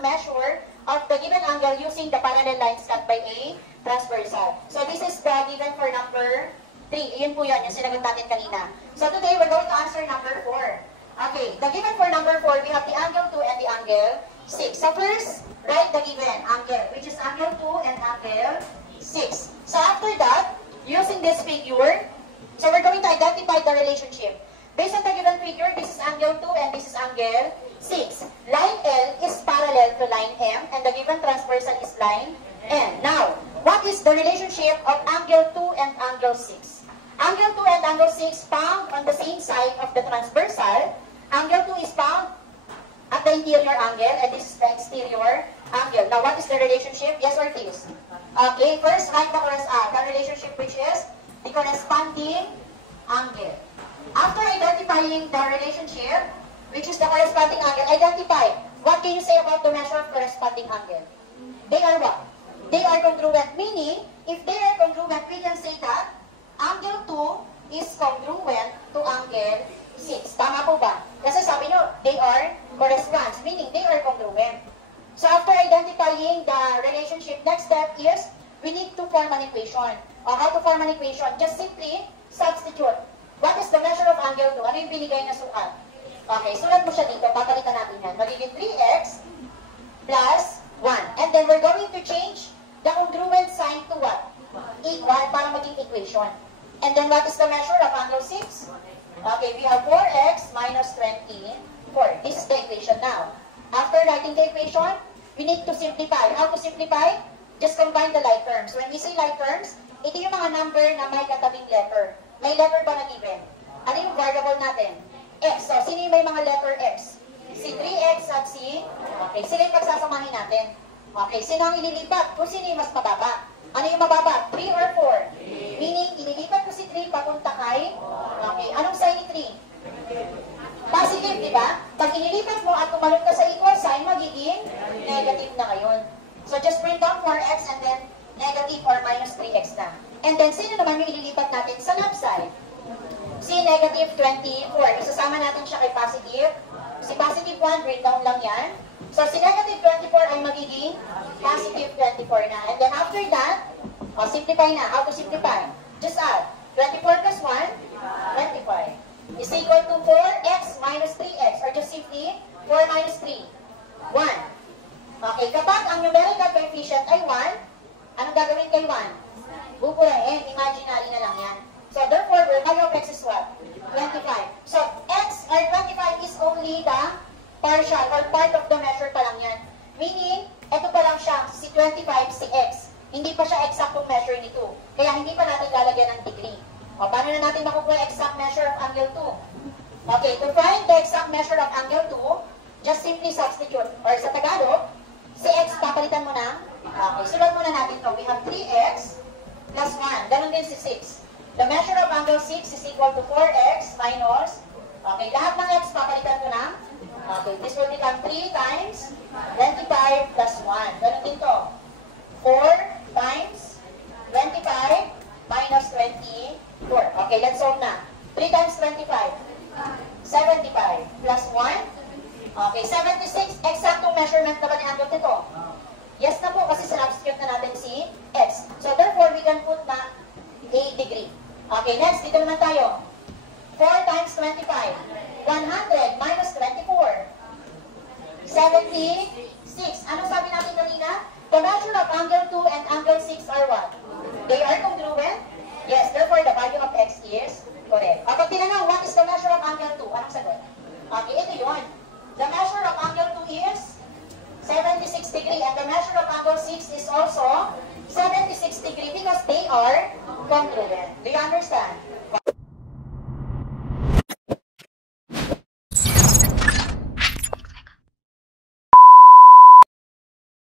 exact measure of the given angle using the parallel lines cut by a transversal. So this is the given for number 3. Yun po yun, yung sinagot natin kanina. So today, we're going to answer number 4. Okay, the given for number 4, we have the angle 2 and the angle 6. So first, write the given angle, which is angle 2 and angle 6. So after that, using this figure, so we're going to identify the relationship. Based on the given figure, this is angle 2 and this is angle 6. Line L is parallel to line M and the given transversal is line N. Now, what is the relationship of angle 2 and angle 6? Angle 2 and angle 6 found on the same side of the transversal. Angle 2 is found at the interior angle and this is the exterior angle. Now, what is the relationship? Yes or this? Okay, first write the relationship which is the corresponding angle. After identifying the relationship, which is the corresponding angle, identify. What can you say about the measure of corresponding angle? They are what? They are congruent. Meaning, if they are congruent, we can say that angle 2 is congruent to angle 6. Tama po ba? Kasi sabi nyo, they are corresponds. Meaning, they are congruent. So after identifying the relationship, next step is we need to form an equation. How to form an equation? Just simply substitute. What is the measure of angle 2? Ano yung binigay na sukat? Okay, sulat mo siya dito. Papalitan natin yan. Magiging 3x plus 1. And then we're going to change the congruent sign to what? Equal para maging equation. And then what is the measure of angle 6? Okay, we have 4x minus 24. This is the equation now. After writing the equation, we need to simplify. How to simplify? Just combine the like terms. When we say like terms, ito yung mga number na may katabing letter. May letter ba na given? Ano yung variable natin? X. So, sino yung may mga letter X? Si 3x at si... Okay, sino yung pagsasamahin natin? Okay, sino ang ililipat? Kung sino yung mas mababa? Ano yung mababa? 3 or 4? Meaning, ililipat ko si 3 papunta kay... Okay, anong sign ni 3? Positive, di ba? Pag inilipat mo at tumalon ka sa equal sign, magiging negative na ngayon. So, just print down 4x and then negative or minus 3x na. And then, sino naman yung ililipat natin sa left side? Si negative 24. Isasama natin siya kay positive. Si positive 1, bring down lang yan. So, si negative 24 ay magiging positive 24 na. And then, after that, simplify na. How to simplify? Just add. 24 plus 1, 25. Is equal to 4x minus 3x. Or just simply, 4 minus 3, 1. Okay, kapag ang numerical coefficient ay 1, anong gagawin kay 1? Buburahin, imaginary na lang yan. So, therefore, the value of x is what? 25. So, x or 25 is only the partial or part of the measure pa lang yan. Meaning, ito pa lang siya, si 25, si x. Hindi pa siya exactong measure nito. Kaya hindi pa natin lalagyan ng degree. O, paano na natin makukuha exact measure of angle 2? Okay, to find the exact measure of angle 2, just simply substitute. Or sa Tagalog, si x papalitan mo na. Okay, sulat muna natin to. We have 3x plus 1. Ganon din si 6. The measure of angle 6 is equal to 4x minus, okay, lahat ng x papalitan ko na. Okay, this will become 3 times 25 plus 1. Ganon din to. 4 times 25 minus 24. Okay, let's solve na. 3 times 25. 75 plus 1. Okay, 76. Exactong measurement na ba ni angle nito? Yes na po, kasi sinubstitute na natin si x. So, therefore, we can put na a degree. Okay, next, dito naman tayo. 4 times 25. 100 minus 24. 76. Ano sabi natin kanina? The measure of angle 2 and angle 6 are what? They are congruent? Yes, therefore, the value of x is correct. Kapag tinanong, what is the measure of angle 2? Anong sagot? Okay, ito yun. The measure of angle 2 is 76 degree and the measure of angle 6 is also 76 degree because they are congruent. Do you understand?